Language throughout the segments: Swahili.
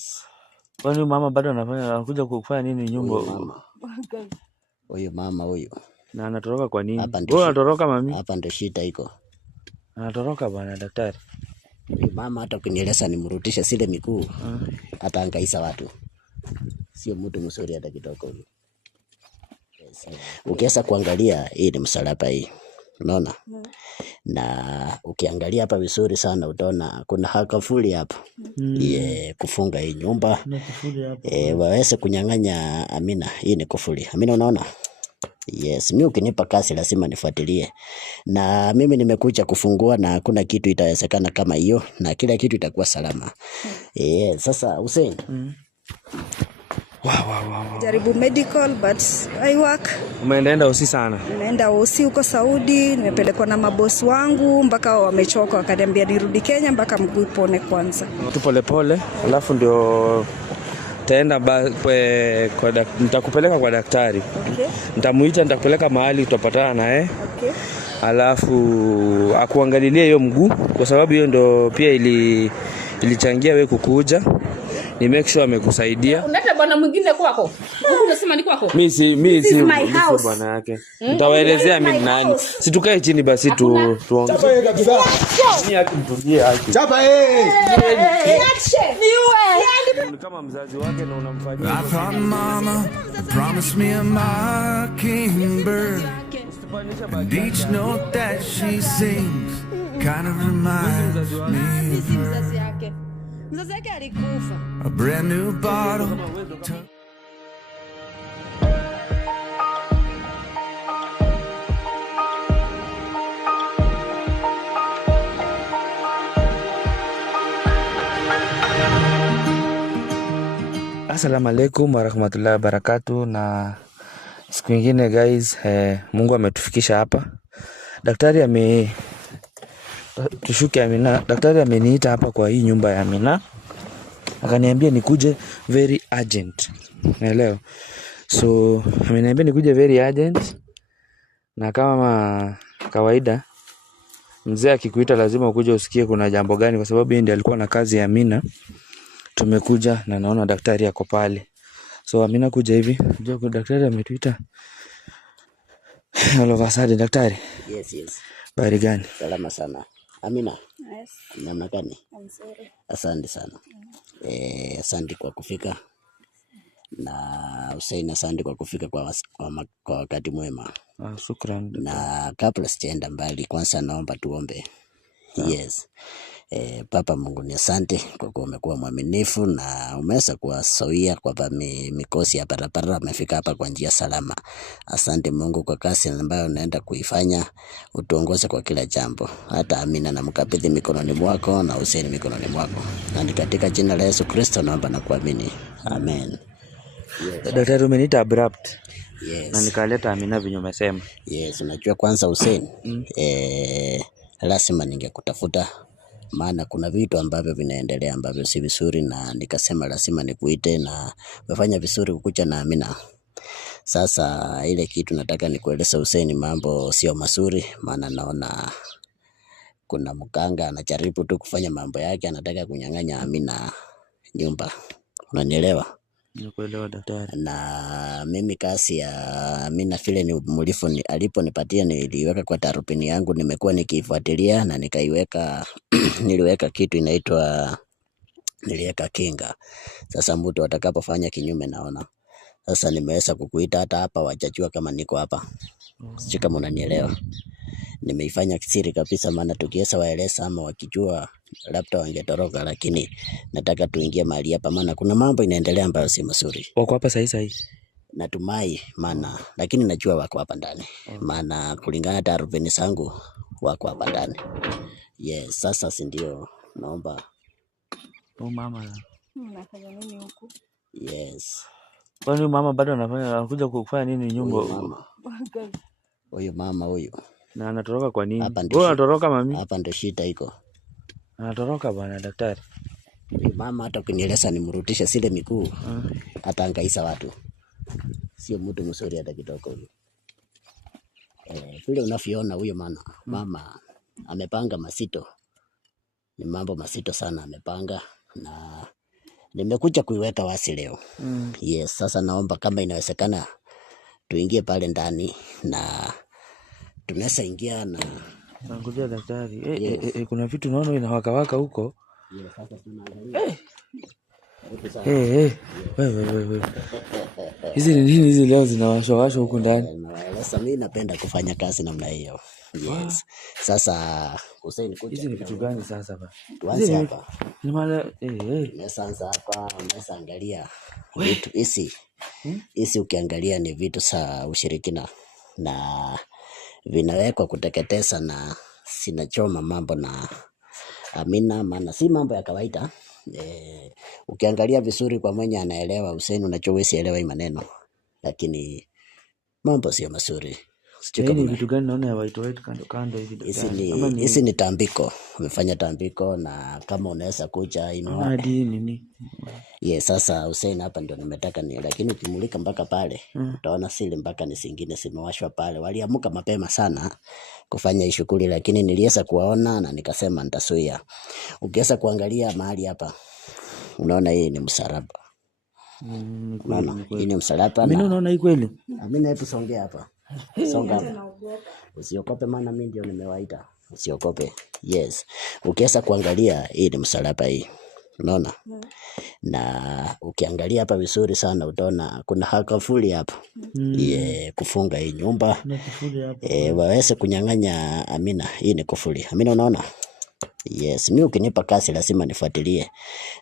Yes. Kwani mama bado anakuja kufanya nini nyumba? Huyu mama huyu. Na anatoroka kwa nini? Wewe unatoroka mami? Hapa ndio shida iko. Anatoroka bwana daktari. Huyu mama hata ukinieleza nimrudishe sile miguu. Hata angaisa watu. Sio mtu mzuri hata kidogo huyu. Yes. Ukiweza kuangalia hii ni msalaba hii. Unaona? Na ukiangalia hapa vizuri sana utaona kuna hakafuli hapa. Kufunga hii nyumba. Waweze kunyang'anya Amina. Hii ni kufuli. Amina unaona? Yes, mimi ukinipa kazi lazima nifuatilie. Na mimi nimekuja kufungua na hakuna kitu itawezekana kama hiyo na kila kitu itakuwa salama. Sasa Hussein. Wow. Jaribu medical but I work. Umeenda usi sana? Nimeenda usi huko Saudi, nimepelekwa na mabosi wangu mpaka wamechoka wakaniambia nirudi Kenya mpaka mguu pone kwanza. Tu pole alafu ndio taenda nitakupeleka kwa daktari. Okay. Nitamuita, nitakupeleka mahali tutapatana naye. Okay. Alafu akuangalilie hiyo mguu kwa sababu hiyo ndio pia ilichangia wewe kukuja. Ni make sure amekusaidia. Unaleta bwana mwingine kwako. Unasema ni kwako. Mimi si bwana yake. Nitawaelezea mimi nani. Si tukae chini basi tuongee. Chapa yeye kabisa. Mimi akimtulie haki. Chapa yeye. Ni kama mzazi wake na unamfanyia. I thought mama promised me a mockingbird. And each note that she sings kind of reminds me of her. Mzazi yake alikufa. A brand new bottle. Assalamu alaikum warahmatullahi wabarakatuh. Na siku nyingine guys, Mungu ametufikisha hapa. Daktari tushuke Amina. Daktari ameniita hapa kwa hii nyumba ya Amina. Akaniambia nikuje very urgent. Naelewa. So ameniambia nikuje very urgent. Na kama kawaida mzee akikuita lazima ukuje usikie kuna jambo gani kwa sababu yeye ndiye alikuwa na kazi ya Amina. Tumekuja na naona daktari yako pale. So Amina kuja hivi. Unajua daktari ametuita. Hello Vasadi daktari. Yes. Habari gani? Salama sana. Amina. Yes. Namna gani? Nzuri. Asante sana. Asante kwa kufika. Na Hussein asante kwa kufika kwa wakati mwema. Shukrani. Na kabla sijaenda mbali kwanza naomba tuombe. Yes. Papa Mungu ni asante kwa kuwa umekuwa mwaminifu na umeweza kuwasawia kwa mikosi ya barabara amefika hapa kwa njia salama. Asante Mungu kwa kazi ambayo unaenda kuifanya, utuongoze kwa kila jambo. Hata Amina na mkabidhi mikononi mwako na Hussein mikononi mwako. Na ni katika jina la Yesu Kristo naomba na kuamini. Amen. Yes. Daktari umeniita abrupt. Yes. Na nikaleta Amina vinyo umesema. Yes, unajua kwanza Hussein, lazima ningekutafuta maana kuna vitu ambavyo vinaendelea ambavyo si vizuri na nikasema lazima nikuite na umefanya vizuri kukuja na Amina. Sasa ile kitu nataka nikueleza Hussein, mambo sio mazuri maana naona kuna mganga anajaribu tu kufanya mambo yake, anataka kunyang'anya Amina nyumba. Unanielewa? Nakuelewa daktari. Na mimi kazi ya Amina vile ni aliponipatia niliweka kwa tarubini yangu, nimekuwa nikifuatilia na nikaiweka niliweka kitu inaitwa niliweka kinga. Sasa mtu atakapofanya kinyume naona. Sasa nimeweza kukuita hata hapa wajajua kama niko hapa. Sijui kama unanielewa. Nimeifanya kisiri kabisa maana tukiweza waeleza ama wakijua labda wangetoroka, lakini nataka tuingie mahali hapa maana kuna mambo inaendelea ambayo si mazuri. Wako hapa sahi? Natumai maana lakini najua wako hapa ndani. Maana kulingana na taarifa zangu wako hapa ndani. Yes, sasa si ndio naomba. Mama. Unafanya nini huku? Yes. Kwani mama bado anakuja kufanya nini nyumba? Huyu mama huyu. Na anatoroka kwa nini? Wewe unatoroka mami? Hapa ndio shida iko. Anatoroka bwana daktari. Huyu mama hata ukinieleza nimrudishe sile miguu. Hata angaisa watu. Sio mtu mzuri hata kidogo huyu. Vile unavyoona huyo mama amepanga masito. Ni mambo masito sana amepanga na Nimekuja kuiweka wasi leo. Yes, sasa naomba kama inawezekana tuingie pale ndani na tunaweza ingia na Ngoja daktari. Kuna vitu naona inawaka huko. yes, sasa tunaangalia. Wewe. Hizi ni nini hizi leo zinawashwa huko ndani? Sasa mimi napenda kufanya kazi namna hiyo. Yes. Sasa Hussein kuja. Hizi ni vitu gani sasa hapa? Tuanze hapa. Ni mara Sasa hapa unaweza angalia vitu hizi. Hizi ukiangalia ni vitu za ushirikina na vinawekwa kuteketeza na sinachoma mambo na amina, maana si mambo ya kawaida. Ukiangalia vizuri kwa mwenye anaelewa Hussein, unachowezi elewa hii maneno, lakini mambo sio mazuri. Ni vitu gani naona ya white kando hivi? Hizi ni tambiko, umefanya tambiko, na kama unaweza kuja inua nini. Yes, sasa Hussein hapa ndio nimetaka lakini ukimulika mpaka pale utaona sili mpaka ni zingine zimewashwa pale. Waliamuka mapema sana kufanya hii shughuli, lakini niliweza kuwaona na nikasema nitasuia. Ukiweza kuangalia mahali hapa unaona hii ni msalaba. Unaona hii ni msalaba. Mimi naona hii kweli. Mimi hebu songea hapa. Songa hapa. Usiogope maana mimi ndio nimewaita. Usiogope. Yes. Ukiweza kuangalia hii ni msalaba hii. Unaona? Na ukiangalia hapa vizuri sana utaona kuna hakafuli hapa. Kufunga hii nyumba. Waweze kunyang'anya Amina. Hii ni kufuli. Amina unaona? Yes, mimi ukinipa kazi lazima nifuatilie.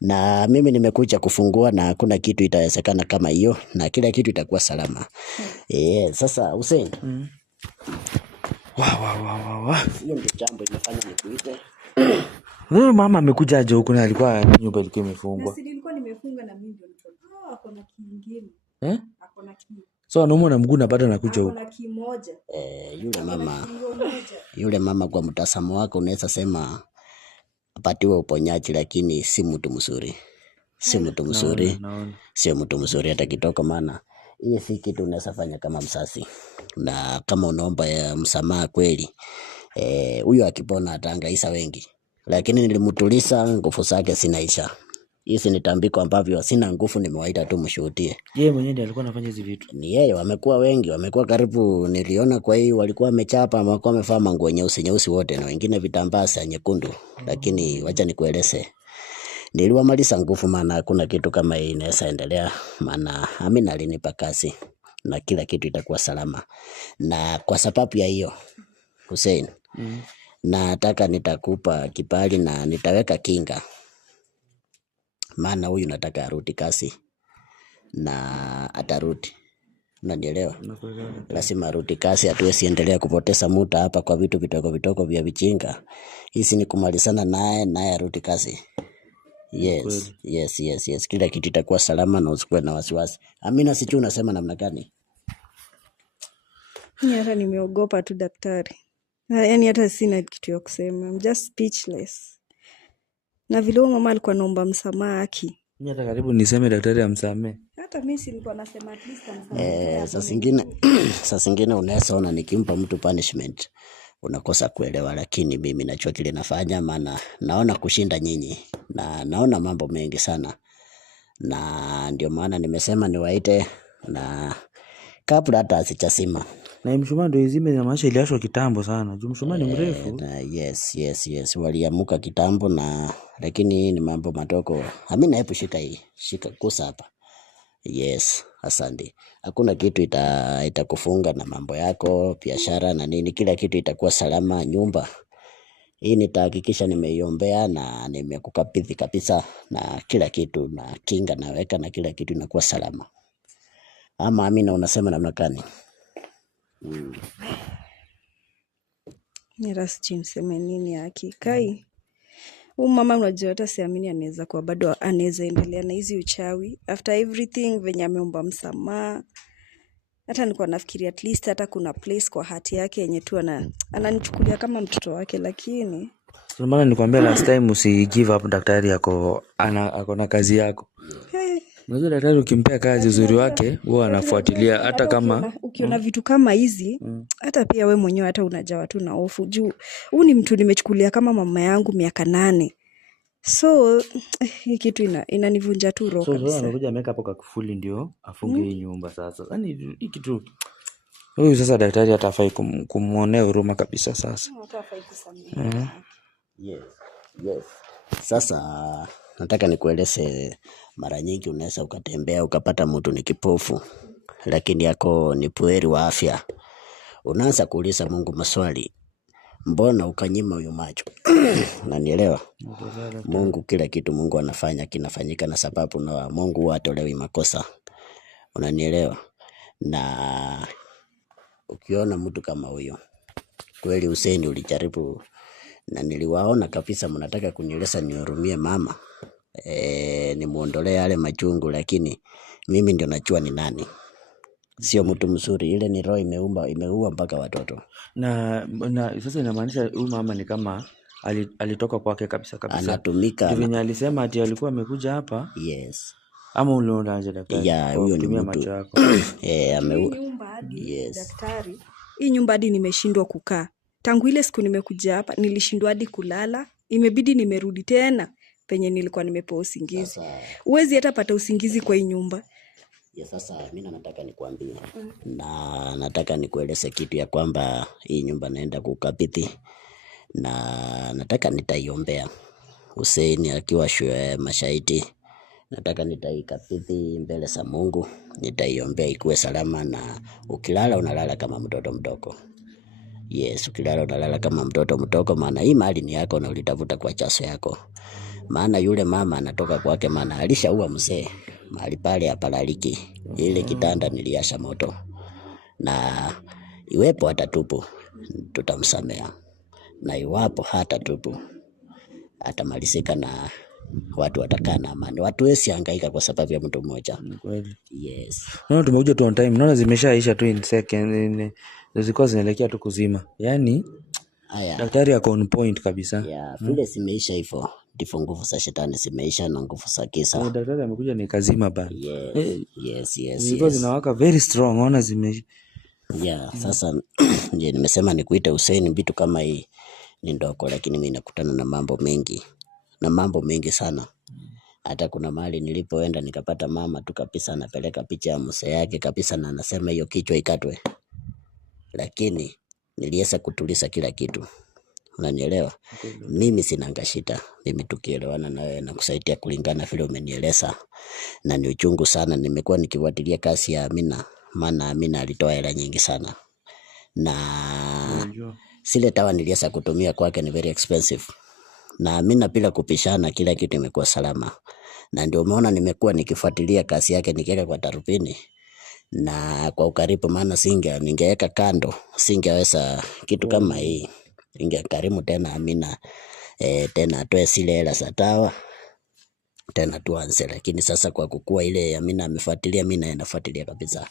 Na mimi nimekuja kufungua na hakuna kitu itawezekana kama hiyo na kila kitu itakuwa salama. Sasa Hussein. Hiyo ndio jambo imefanya nikuite. Wewe mama amekuja aje huko na alikuwa nyumba ilikuwa imefungwa. Sisi nilikuwa nimefunga na mimi ndio nilikuwa. Ako na kingine. Ako na kingine. So anaumwa na mguu na bado anakuja huko. Ako na kimoja. Yule mama kwa mtazamo wako unaweza sema apatiwe uponyaji, lakini si mtu mzuri. Sio mtu mzuri hata kitoko, maana hii si kitu unaweza fanya kama msasi. Na kama unaomba msamaha kweli, huyo akipona atahangaisha wengi. Lakini nilimtuliza, nguvu zake zinaisha. Hizi ni tambiko ambavyo sina nguvu, nimewaita tu mshuhudie. Yeye mwenyewe ndiye alikuwa anafanya hizo vitu. Ni yeye, wamekuwa wengi, wamekuwa karibu niliona kwa hiyo walikuwa wamechapa, walikuwa wamevaa manguo nyeusi wote na wengine vitambaa za nyekundu. Lakini wacha nikueleze. Niliwamaliza nguvu, maana hakuna kitu kama hii inaweza endelea, maana Amina alinipa kazi na kila kitu itakuwa salama. Na kwa sababu ya hiyo Hussein, nataka nitakupa kibali na nitaweka kinga. Maana huyu nataka arudi kazi na atarudi. Unanielewa? Lazima arudi kazi, hatuwezi endelea kupoteza muda hapa kwa vitu vitoko vya vichinga. Hizi ni kumalizana naye arudi kazi. Yes. Kila kitu itakuwa salama na usikuwe na wasiwasi. Amina, sijui unasema namna gani? Hata nimeogopa tu daktari. Yaani hata sina kitu ya kusema. I'm just speechless. Na vile mama alikuwa anaomba msamaha haki. Mimi hata karibu niseme daktari amsamehe. Hata mimi nilikuwa nasema at least amsamehe. Saa zingine unaweza ona nikimpa mtu punishment unakosa kuelewa, lakini mimi najua kile nafanya, maana naona kushinda nyinyi na naona mambo mengi sana, na ndio maana nimesema niwaite na kabla hata asichasima. Na mshumaa ndio izime na maisha iliashwa kitambo sana. Mshumaa ni mrefu. Yes, waliamuka kitambo na lakini ni mambo matoko. Amina, hebu shika kusa hapa. Yes, asante. Hakuna kitu itakufunga na mambo yako, biashara na nini, kila kitu itakuwa salama. Nyumba hii nitahakikisha nimeiombea na nimekukabidhi kabisa, na kila kitu na kinga naweka na kila kitu inakuwa salama. Ama Amina, unasema namna gani? Sijui niseme nini hakikai. Huyu mama unajua hata siamini anaweza kuwa bado anaweza endelea na hizi uchawi after everything venye ameomba msamaha. Hata nilikuwa nafikiria at least hata kuna place kwa hati yake yenye tu ananichukulia kama mtoto wake, lakini ndio maana nilikwambia last time usi give up. Daktari ako na kazi yako. Unajua daktari ukimpea kazi uzuri wake huwa anafuatilia hata kama ukiona vitu kama hizi hata pia we mwenyewe hata unajawa tu na hofu juu huyu ni mtu nimechukulia kama mama yangu miaka 8. So hii kitu inanivunja tu roho So kabisa. amekuja ameweka hapo kakufuli ndio afunge hii nyumba sasa. Yaani hii kitu huyu sasa daktari atafai kumuonea huruma kabisa sasa. Yes. Yes. Sasa nataka nikueleze, mara nyingi unaweza ukatembea ukapata mtu ni kipofu lakini yako ni pueri wa afya. Unaanza kuuliza Mungu maswali, mbona ukanyima huyu macho? Unanielewa? Mungu, kila kitu Mungu anafanya kinafanyika na sababu, na Mungu hatolewi makosa. Unanielewa? Na ukiona mtu kama huyo, kweli Hussein ulijaribu, na niliwaona kabisa mnataka kunieleza nihurumie mama, nimuondolee yale machungu, lakini mimi ndio najua ni nani. Sio mtu mzuri, ile ni roho imeua mpaka watoto. Na sasa inamaanisha huyu mama ni kama alitoka kwake kabisa. Anatumika. Venye alisema ati alikuwa amekuja hapa. Yes. Ama ulionaje daktari? Ya, huyo ni mtu. Nyumba hadi yes. Daktari, hii nyumba hadi nimeshindwa kukaa. Tangu ile siku nimekuja hapa nilishindwa hadi kulala. Imebidi nimerudi tena penye nilikuwa nimepoa usingizi. Uwezi hata pata usingizi kwa hii nyumba. Ya sasa mimi nataka nikuambie na nataka nikueleze kitu ya kwamba hii nyumba naenda kukabidhi, na nataka nitaiombea Hussein akiwa mashahidi. Nataka nitaikabidhi mbele za Mungu, nitaiombea ikuwe salama, na ukilala unalala kama mtoto mdogo. Yes, ukilala unalala kama mtoto mdogo, maana hii mali ni yako na ulitafuta kwa jasho yako. Maana yule mama anatoka kwake, maana alishaua mzee mahali pale hapalaliki. Ile kitanda niliasha moto, na iwepo hatatubu tutamsamea, na iwapo hatatubu atamalizika na watu watakaa na amani. Watu wesi hangaika kwa sababu ya mtu mmoja. Kweli. Yes. Naona tumekuja tu on time. Naona zimeshaisha tu in second. Zilikuwa zinaelekea tu kuzima. Yaani daktari ako on point kabisa. Yeah, vile zimeisha hivyo ndivyo nguvu za shetani zimeisha na nguvu za giza. Daktari amekuja ni kazima bana. Yes. Zilikuwa zinawaka very strong. Naona zime. Yeah, sasa je, nimesema nikuite Hussein, vitu kama hii ni ndogo, lakini mimi nakutana na mambo mengi sana. Hata kuna mahali nilipoenda nikapata mama tu kabisa anapeleka picha ya mzee yake kabisa, na anasema hiyo kichwa ikatwe, lakini niliweza kutuliza kila kitu. Unanielewa? Mimi sina shida. Mimi tukielewana na wewe na kusaidia kulingana vile umenieleza, na ni uchungu sana. Nimekuwa nikifuatilia kazi ya Amina, maana Amina alitoa hela nyingi sana, na zile dawa niliweza kutumia kwake ni very expensive, na Amina bila kupishana kila kitu imekuwa salama, na ndio umeona nimekuwa nikifuatilia kazi yake nikiweka kwa darubini na kwa ukaribu, maana ningeweka kando singeweza kitu kama hii. Ingekarimu tena Amina tena atoe zile hela za dawa tena tuanze, lakini sasa kwa kukua ile Amina amefuatilia, mimi nafuatilia kabisa.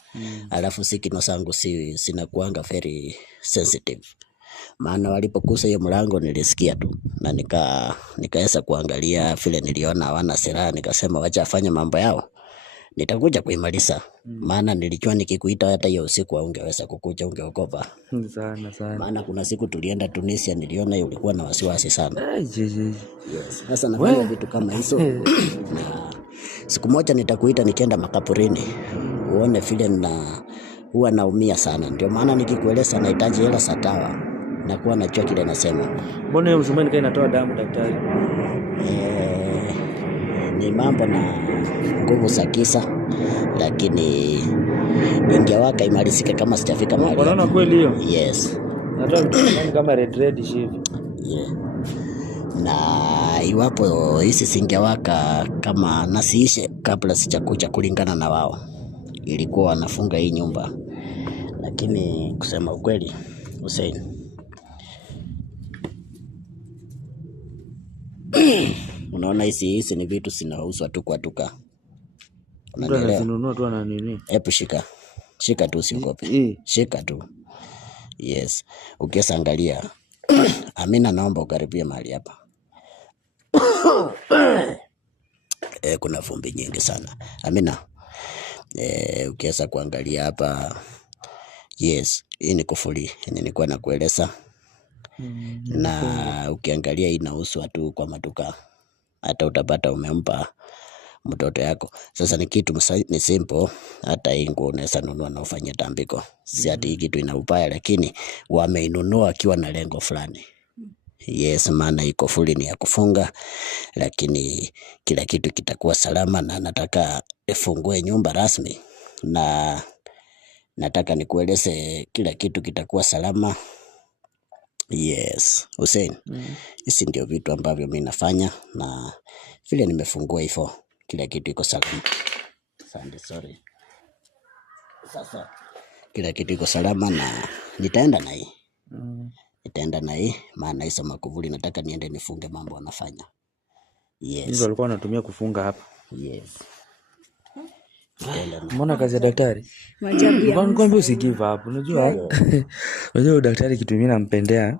Alafu sikino zangu sinakuanga very sensitive, maana walipokusa hiyo mlango nilisikia tu, na nikaweza kuangalia vile niliona hawana silaha, nikasema wacha afanye mambo yao, nitakuja kuimaliza. Maana nilijua nikikuita hata hiyo usiku ungeweza kukuja, ungeogopa sana. Maana kuna siku tulienda Tunisia, niliona hiyo ulikuwa na wasiwasi sana. Yes. Sasa nafanya vitu kama hizo. Na siku moja nitakuita nikienda makaburini uone vile huwa naumia sana. Ndio maana nikikueleza nahitaji hela za dawa na kuwa najua kile nasema. Mbona hiyo msumani kai inatoa damu daktari? Ni mambo na nguvu za giza, lakini ingewaka imalizike kama sijafika mahali. Unaona kweli hiyo? Yes. Natoa vitu kama red hivi. Yeah. Na iwapo hizi singewaka kama nasiishe kabla sijakuja kulingana na wao, ilikuwa wanafunga hii nyumba. Lakini kusema ukweli Hussein, unaona hizi ni vitu zinauzwa tu kwa duka. Unaelewa? Tu na nini? Hebu shika tu, usiogope. Shika tu. Yes. Ukiweza angalia. Amina, naomba ukaribie mahali hapa. Kuna vumbi nyingi sana. Amina. Ukiweza kuangalia hapa. Yes, hii ni kufuli. Nilikuwa nakueleza. Na ukiangalia inauzwa tu kwa maduka. hata utapata umempa mtoto yako. Sasa ni kitu ni simple, hata hii nguo unaweza nunua na ufanye tambiko. Si ati hii kitu ina ubaya, lakini wameinunua akiwa na lengo fulani. Yes, maana iko fully ni ya kufunga, lakini kila kitu kitakuwa salama, na nataka ifungue nyumba rasmi, na nataka nikueleze kila kitu kitakuwa salama. Yes, Hussein. Hizi ndio vitu ambavyo mimi nafanya, na vile nimefungua hivyo kila kitu iko salama. Sorry. Sasa kila kitu iko salama, na nitaenda na hii. Nitaenda na hii, maana hizo makuvuli nataka niende nifunge mambo wanafanya. Yes. Hizo walikuwa wanatumia kufunga hapa. Yes. Mbona kazi ya daktari? Majabu ya Kwani usi give up. Unajua? Unajua daktari kitu mimi nampendea.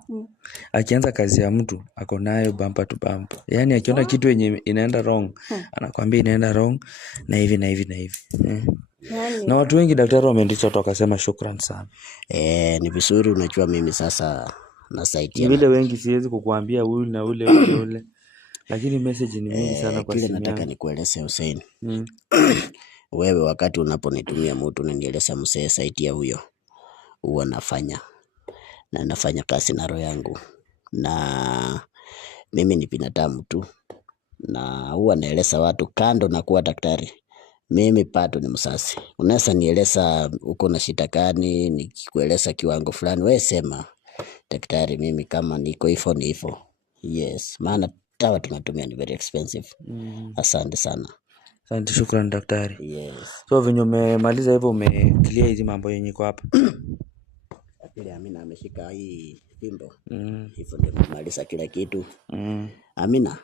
Akianza kazi ya mtu ako nayo bumper to bumper. Yaani akiona kitu yenye inaenda wrong, anakuambia inaenda wrong na hivi na hivi na hivi. Na watu wengi daktari wameendesha tu akasema shukrani sana. Ni vizuri, unajua mimi sasa nasaidia. Vile wengi siwezi kukuambia huyu na ule. Lakini message ni mingi sana kwa simu. Kile nataka nikueleze Hussein. Wewe wakati unaponitumia mtu unanieleza msee saidia huyo, huwa nafanya kazi na roho yangu, na mimi ni binadamu tu, na huwa naeleza watu kando na kuwa daktari, mimi pato ni msasi. Unaweza nieleza uko na shida gani, nikikueleza kiwango fulani wewe sema daktari, mimi kama niko hivyo ni hivyo. Yes, maana dawa tunatumia ni very expensive. Asante sana. Asante, shukrani daktari. Yes. So venye umemaliza hivyo umeclear hizi mambo yenye iko hapa. Akili Amina ameshika hii fimbo. Hivyo ndio nimemaliza kila kitu. Amina.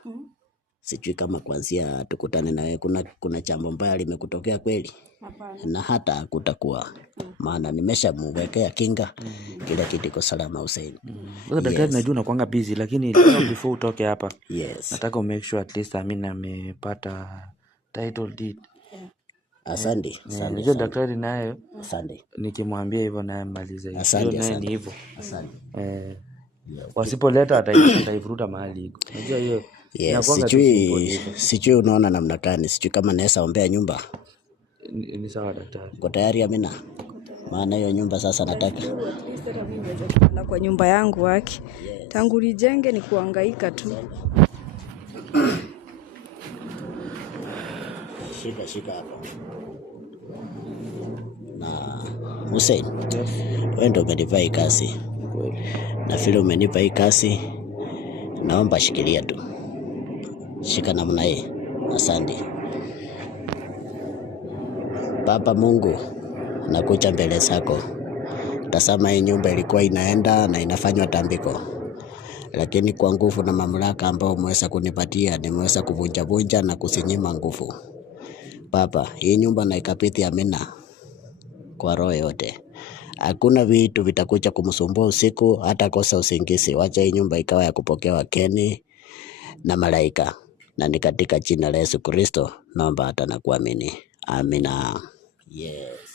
Sijui kama kuanzia tukutane na wewe kuna jambo mbaya limekutokea kweli? Hapana. Na hata kutakuwa. Maana nimeshamwekea kinga. Kila kitu iko salama Hussein. Sasa daktari, najua unakuanga busy, lakini before utoke hapa. Yes. Nataka make sure at least Amina amepata title deed. Asante. Ndio daktari naye. Asante. Nikimwambia hivyo naye maliza hiyo. Asante. Naye ni hivyo. Asante. Wasipoleta ataivuruta mahali iko. Unajua hiyo. Yes, sijui unaona namna gani, sijui kama naweza ombea nyumba. Ni sawa daktari. Uko tayari Amina? Maana hiyo nyumba sasa nataka. Na kwa nyumba yangu waki. Tangu nijenge ni kuhangaika tu. Shika hapo. Na Hussein. Yes. Wewe ndio umenipa hii kazi. Na vile umenipa hii kazi, naomba shikilia tu. Shika namna hii. Asante. Baba Mungu, nakuja mbele zako. Tazama hii nyumba ilikuwa inaenda na inafanywa tambiko, lakini kwa nguvu na mamlaka ambayo umeweza kunipatia, nimeweza kuvunja na kusinyima nguvu. Baba, hii nyumba na ikabidhi Amina kwa roho yote. Hakuna vitu vitakuja kumsumbua usiku, hata kosa usingizi. Wacha hii nyumba ikawa ya kupokea wageni na malaika. Na ni katika jina la Yesu Kristo naomba hata na kuamini. Amina. Yes.